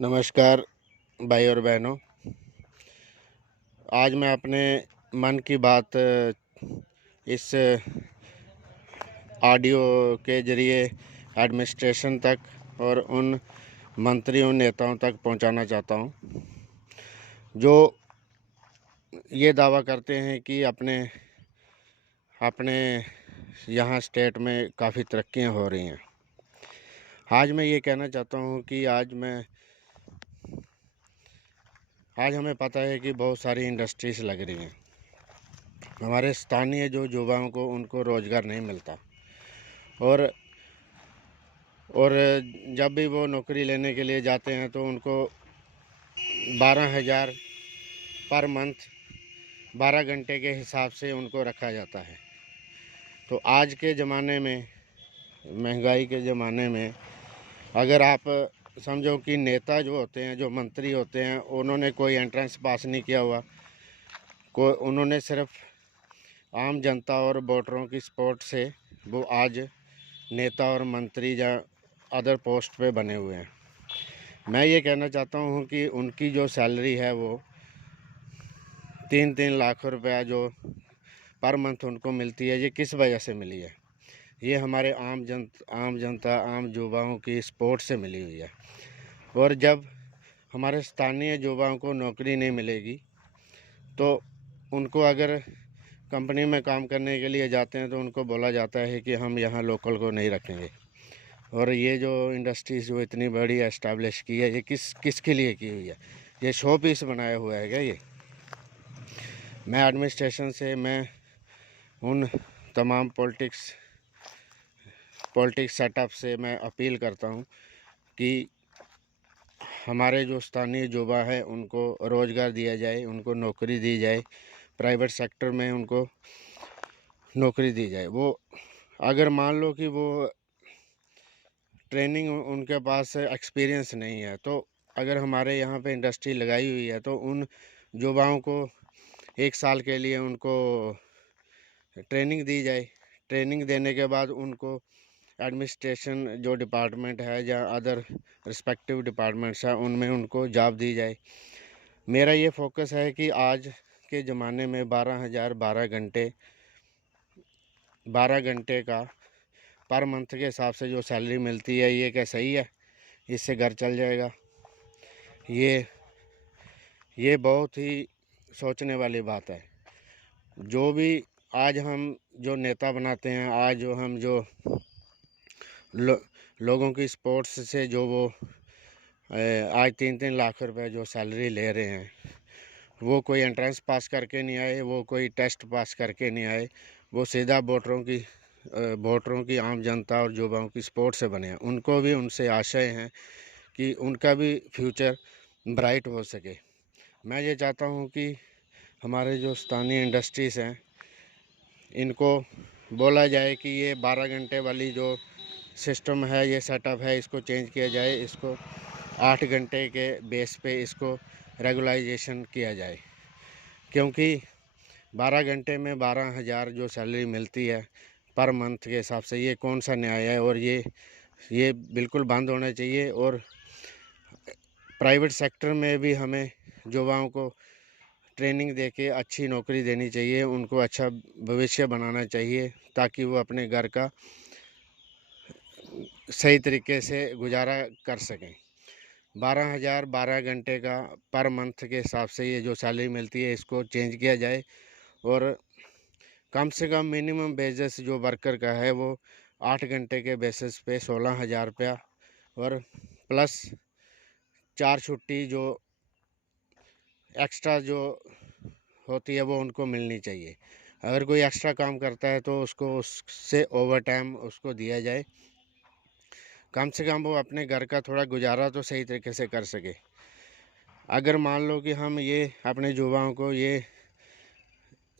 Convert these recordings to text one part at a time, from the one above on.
नमस्कार भाई और बहनों। आज मैं अपने मन की बात इस ऑडियो के ज़रिए एडमिनिस्ट्रेशन तक और उन मंत्रियों नेताओं तक पहुंचाना चाहता हूं जो ये दावा करते हैं कि अपने अपने यहाँ स्टेट में काफ़ी तरक्कियां हो रही हैं। आज मैं ये कहना चाहता हूं कि आज हमें पता है कि बहुत सारी इंडस्ट्रीज़ लग रही हैं। हमारे स्थानीय जो युवाओं को उनको रोज़गार नहीं मिलता और जब भी वो नौकरी लेने के लिए जाते हैं तो उनको 12,000 पर मंथ 12 घंटे के हिसाब से उनको रखा जाता है। तो आज के ज़माने में, महंगाई के ज़माने में, अगर आप समझो कि नेता जो होते हैं, जो मंत्री होते हैं, उन्होंने कोई एंट्रेंस पास नहीं किया हुआ, उन्होंने सिर्फ आम जनता और वोटरों की सपोर्ट से वो आज नेता और मंत्री या अदर पोस्ट पे बने हुए हैं। मैं ये कहना चाहता हूँ कि उनकी जो सैलरी है वो 3-3 लाख रुपया जो पर मंथ उनको मिलती है, ये किस वजह से मिली है? ये हमारे आम जनता, आम युवाओं की सपोर्ट से मिली हुई है। और जब हमारे स्थानीय युवाओं को नौकरी नहीं मिलेगी तो उनको अगर कंपनी में काम करने के लिए जाते हैं तो उनको बोला जाता है कि हम यहाँ लोकल को नहीं रखेंगे। और ये जो इंडस्ट्रीज़ जो इतनी बड़ी एस्टैब्लिश की है, ये किसके लिए की हुई है? ये शो पीस बनाया हुआ है क्या ये? मैं एडमिनिस्ट्रेशन से मैं उन तमाम पॉलिटिक्स सेटअप से मैं अपील करता हूँ कि हमारे जो स्थानीय युवा है उनको रोज़गार दिया जाए, उनको नौकरी दी जाए, प्राइवेट सेक्टर में उनको नौकरी दी जाए। वो अगर मान लो कि वो ट्रेनिंग, उनके पास एक्सपीरियंस नहीं है, तो अगर हमारे यहाँ पे इंडस्ट्री लगाई हुई है तो उन युवाओं को 1 साल के लिए उनको ट्रेनिंग दी जाए। ट्रेनिंग देने के बाद उनको एडमिनिस्ट्रेशन जो डिपार्टमेंट है या अदर रिस्पेक्टिव डिपार्टमेंट्स हैं उनमें उनको जॉब दी जाए। मेरा ये फोकस है कि आज के ज़माने में 12,000 12 घंटे का पर मंथ के हिसाब से जो सैलरी मिलती है, ये क्या सही है? इससे घर चल जाएगा? ये बहुत ही सोचने वाली बात है। जो भी आज हम जो नेता बनाते हैं, आज जो हम जो लोगों की सपोर्ट्स से जो वो आज 3-3 लाख रुपए जो सैलरी ले रहे हैं, वो कोई एंट्रेंस पास करके नहीं आए, वो कोई टेस्ट पास करके नहीं आए, वो सीधा वोटरों की आम जनता और युवाओं की सपोर्ट से बने हैं। उनको भी उनसे आशय हैं कि उनका भी फ्यूचर ब्राइट हो सके। मैं ये चाहता हूँ कि हमारे जो स्थानीय इंडस्ट्रीज़ हैं, इनको बोला जाए कि ये 12 घंटे वाली जो सिस्टम है, ये सेटअप है, इसको चेंज किया जाए, इसको 8 घंटे के बेस पे इसको रेगुलाइजेशन किया जाए। क्योंकि 12 घंटे में 12,000 जो सैलरी मिलती है पर मंथ के हिसाब से, ये कौन सा न्याय है? और ये बिल्कुल बंद होना चाहिए। और प्राइवेट सेक्टर में भी हमें युवाओं को ट्रेनिंग देके अच्छी नौकरी देनी चाहिए, उनको अच्छा भविष्य बनाना चाहिए ताकि वो अपने घर का सही तरीके से गुजारा कर सकें। 12,000 12 घंटे का पर मंथ के हिसाब से ये जो सैलरी मिलती है, इसको चेंज किया जाए और कम से कम मिनिमम बेसिस जो वर्कर का है वो 8 घंटे के बेसिस पे 16,000 रुपया और प्लस 4 छुट्टी जो एक्स्ट्रा जो होती है वो उनको मिलनी चाहिए। अगर कोई एक्स्ट्रा काम करता है तो उसको उससे ओवर टाइम उसको दिया जाए, कम से कम वो अपने घर का थोड़ा गुजारा तो सही तरीके से कर सके। अगर मान लो कि हम ये अपने युवाओं को ये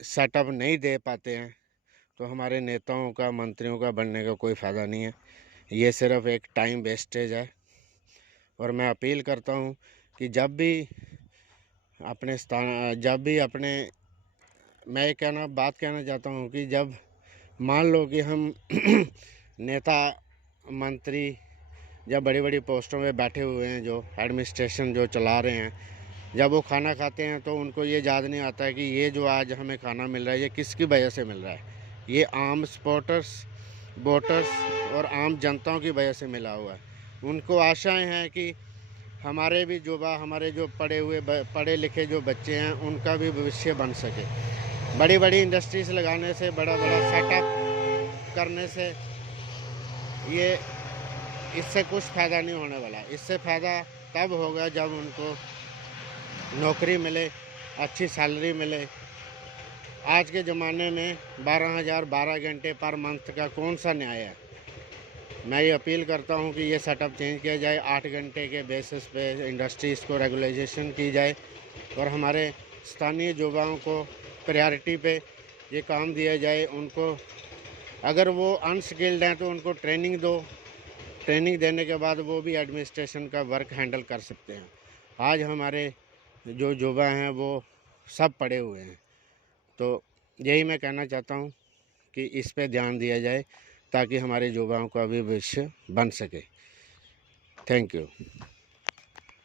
सेटअप नहीं दे पाते हैं तो हमारे नेताओं का, मंत्रियों का बनने का कोई फ़ायदा नहीं है। ये सिर्फ एक टाइम वेस्टेज है। और मैं अपील करता हूँ कि जब भी अपने मैं एक बात कहना चाहता हूँ कि जब मान लो कि हम नेता, मंत्री या बड़ी बड़ी पोस्टों में बैठे हुए हैं, जो एडमिनिस्ट्रेशन जो चला रहे हैं, जब वो खाना खाते हैं तो उनको ये याद नहीं आता है कि ये जो आज हमें खाना मिल रहा है ये किसकी वजह से मिल रहा है। ये आम सपोर्टर्स, वोटर्स और आम जनताओं की वजह से मिला हुआ है। उनको आशाएं हैं कि हमारे भी युवा, हमारे जो पढ़े लिखे जो बच्चे हैं, उनका भी भविष्य बन सके। बड़ी बड़ी इंडस्ट्रीज लगाने से, बड़ा बड़ा सेटअप करने से ये इससे कुछ फ़ायदा नहीं होने वाला। इससे फ़ायदा तब होगा जब उनको नौकरी मिले, अच्छी सैलरी मिले। आज के ज़माने में 12,000 12 घंटे पर मंथ का कौन सा न्याय है। मैं ये अपील करता हूँ कि ये सेटअप चेंज किया जाए, 8 घंटे के बेसिस पे इंडस्ट्रीज़ को रेगुलाइजेशन की जाए और हमारे स्थानीय युवाओं को प्रायोरिटी पे ये काम दिया जाए। उनको अगर वो अनस्किल्ड हैं तो उनको ट्रेनिंग दो। ट्रेनिंग देने के बाद वो भी एडमिनिस्ट्रेशन का वर्क हैंडल कर सकते हैं। आज हमारे जो युवा हैं वो सब पढ़े हुए हैं। तो यही मैं कहना चाहता हूँ कि इस पे ध्यान दिया जाए ताकि हमारे युवाओं का भी भविष्य बन सके। Thank you.